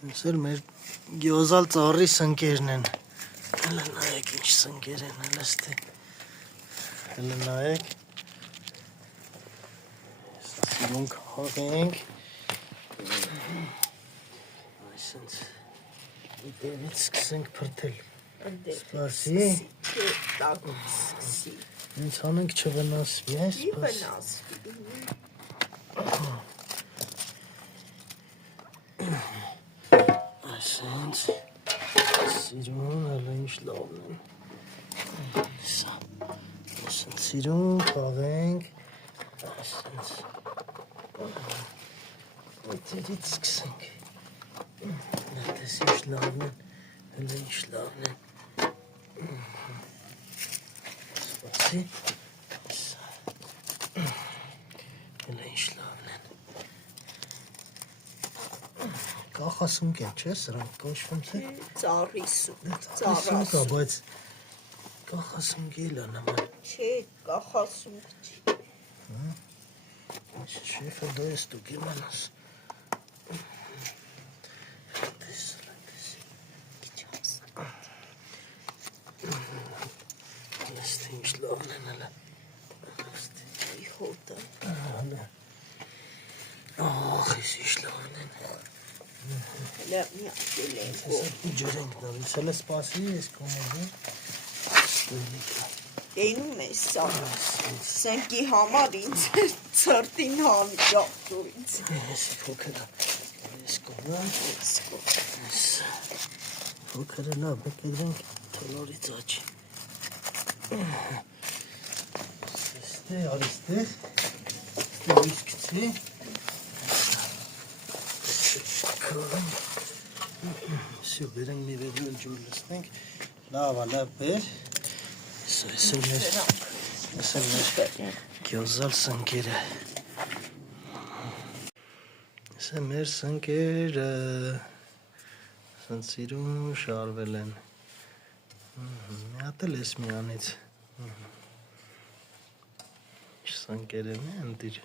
Սեր մեր գյոզալ ծառի սնկերն են։ Հələ նայեք ինչ սնկեր են, հələ ստե։ Հələ նայեք։ Սիրուն քաղենք։ Այսինչ դերից սկսենք փրթել։ Սպասի։ Սկսի։ Ինչ անենք չվնասվի, է, սպասի։ Այսինչ սիրուն, հələ ինչ լավն են։ Սա։ Այսինչ սիրուն քաղենք։ Այսինչ դերից սկսենք։ Դες ինչ լավն են, հələ ինչ լավն են։ Սպասի։ Հələ ինչ լավն են։ Կախասունկ են, չէ, սրանք կոչվում թե։ Ծառի սունկ, Ծառասունկ է, բայց կախասունկի էլ է նման։ Չէ, կախասունկ չի։ Շեֆը դա ես դուք իմանաս։ Լստի ինչ լավն են հələ։ Ի հոտը։ Ախ, ես ինչ լավն են։ Հələ միացել են։ Սա ջրենք նորից, հələ սպասի ես կոմոդի։ Տենում ես սա։ Սենքի համար ինձ ծրտին համիջախտուր ինձ։ Ես փոքր ես կողնան։ Փոքր լավ, բեկերենք թոլորից աչի։ Ստե արստե։ Ստե վիսկցի։ Սյո բերենք մի վերնել ջուր լսնենք։ Լավ, լավ բեր։ Ես մեր գյոզալ սնկերը։ Ես մեր սնկերը սիրուն շարվել են։ Մի հատ էլ ես միանից։ Սնկեր են, ընտիր։